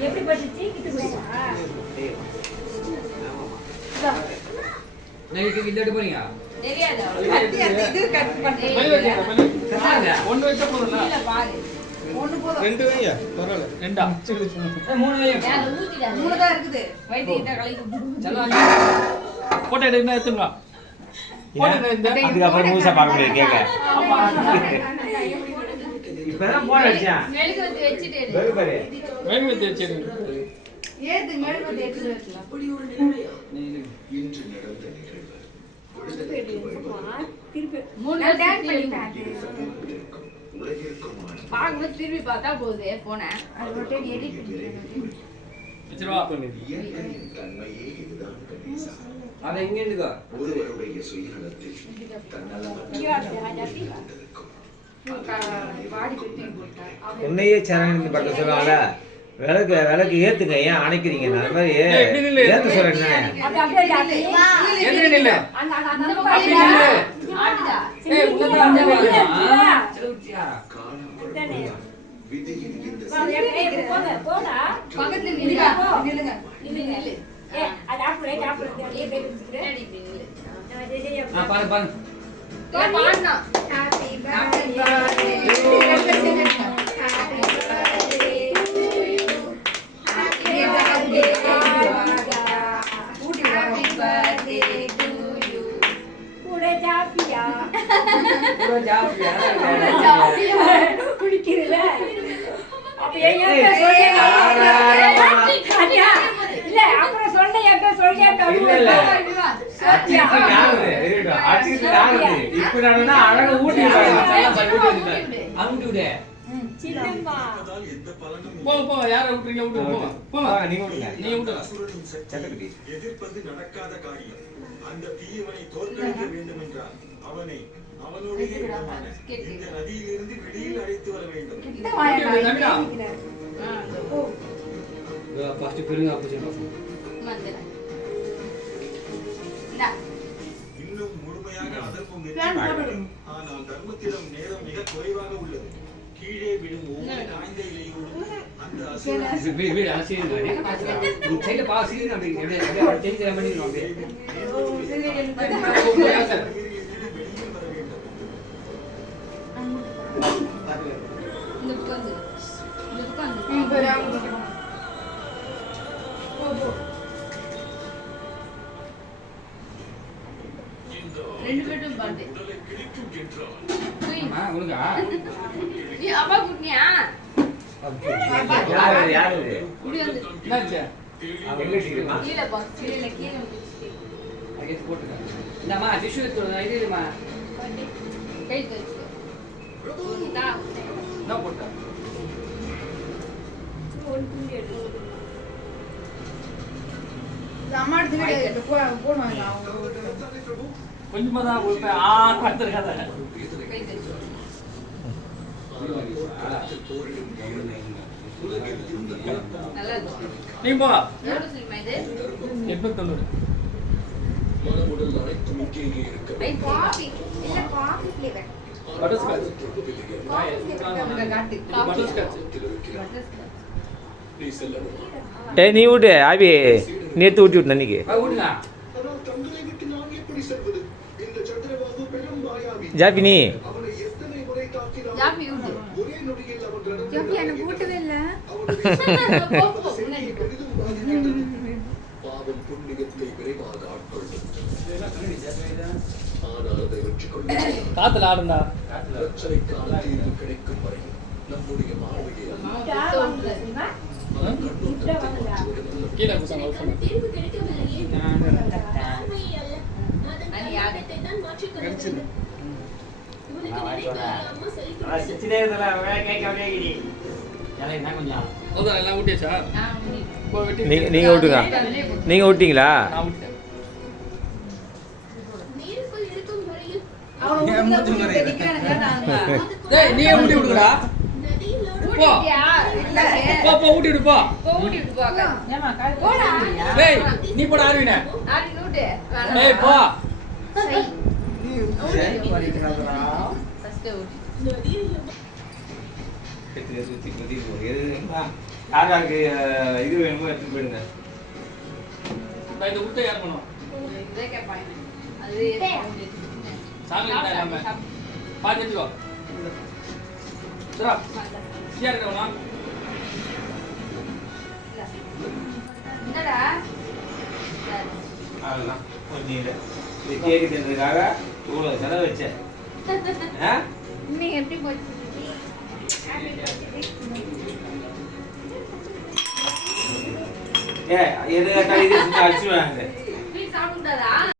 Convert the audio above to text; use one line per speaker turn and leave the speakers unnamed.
எப்படி பட்டுச்சு கிட்டு போயிட்டா
போறீங்க?
ரெண்டு வையா பரவாயில்ல.
ரெண்டா? மூணு
இருக்குது. கலைக்கு
போட்டோ எடுத்துங்களா எடுக்க
அதுக்கப்புறம் முழுசா பார்க்க முடியாது கேட்க. இப்பதான்
வச்சுட்டு ஏது வச்சுட்டு வைக்கலாம் மூணு வருஷம் பார்க்கும்போது திருப்பி பார்த்தா போகுது போனை அதை
எங்க இருந்துக்கோ உன்னையே சரண் பார்க்க சொல்லுவாங்கல்ல விளக்கு விளக்கு ஏத்துங்க. ஏன் அணைக்கிறீங்க? நான் அது மாதிரி
ஏய், இப்படி நில்லு.
ஏத்து சொல்றேன்.
அப்படி அப்படியே ஜாதி.
எதிரே நில்லு.
போ
ஆ,
நீங்க விடுங்க.
நீங்க விட்டு
சட்டக்குட்டி.
எதிர்ப்பது நடக்காத காரியம். அந்த தீயவனை தோற்கடிக்க வேண்டும் என்றால் அவனை அவனுடைய இடமான இந்த நதியிலிருந்து வெளியில் அழைத்து வர வேண்டும்.
ஃபர்ஸ்ட் பிரிங்க
இன்னும் முழுமையாக அதற்கும். ஆனால் தர்மத்திடம் நேரம் மிக குறைவாக உள்ளது. கீழே விடும் ஒவ்வொரு காய்ந்த இலையோடும் அந்த
வீ-
ரெண்டு பேரும் பர்த்டே
உனக்கா?
நீ அப்பா குட்டியா
யாரு இது? யாரு இது?
இப்படி வந்து
என்னாச்சு?
எங்க சீக்கிரமா?
கீழே பாக்ஸ் கீழே கீழே வந்துச்சு
அங்கே போட்டுக்க. இந்தாம்மா, tissue எடுத்து வா, இது இல்லைம்மா.
கை வச்சு தா
என்ன போட்ட? கொஞ்சமா தான் கொடுப்பேன். ஆ, படுத்திருக்காத. நீ போ.
எவ்வளோ
நீ விட்டு ஆபி நேத்து ஊட்டி விட்டு அன்னைக்கு
வா, விடுங்க.
ஆனால் தங்களை விட்டு நான் எப்படி செல்வது இந்த சந்திரபாபு பெரும் மாயாவி
ஜாபி நீ
அவனை எத்தனை முறை தாக்கினாலும்
ஜாப்பி விடு
ஒரே நொடியில் அவன் நடந்து
ஜாப்பி, எனக்கு கூட்டவே இல்ல.
போ, போ, முன்னாடி போ.
பெரிதும் பாதிக்கின்றது பாவம் புண்ணியத்தை விரைவாக ஆட்கொள்ளும் ஆனால் அதை வெற்றி கொள்ள
காத்துல.
பிரச்சனைக்கான தீர்வு கிடைக்கும் வரை நம்முடைய வாழ்வையை
கீழே குசாங்க,
நீங்க நீங்க விட்டுங்க நீங்க விட்டீங்களா
நான் விட்டேன்.
அவனை ஊட்டி ஊட்டி
ஊட்டி போ போ ஊட்டி விடு போ.
போ, ஊட்டி விட்டு போ, அக்கா.
ஏம்மா, கால்
போடா.
டேய் நீ போடா ஆர்வினே
ஊட்டு.
டேய் போ.
சரி. ஊட்டு.
கெட்டி சுத்தி குதி போ. எது இது வேணுமோ எடுத்துட்டு போயிடுங்க.
நான் யார் பண்ணுவோம்
இதே. அது
சாமி கிட்ட வச்சுக்கோ சரா இருக்கவனா
என்னடா?
அதெல்லாம் கொஞ்சம் இல்லை. இது இவ்வளோ செலவு வச்சேன்.
இன்னைக்கு எப்படி போச்சு?
ஏ எது கேட்டாலும் அடிச்சுடுவாங்க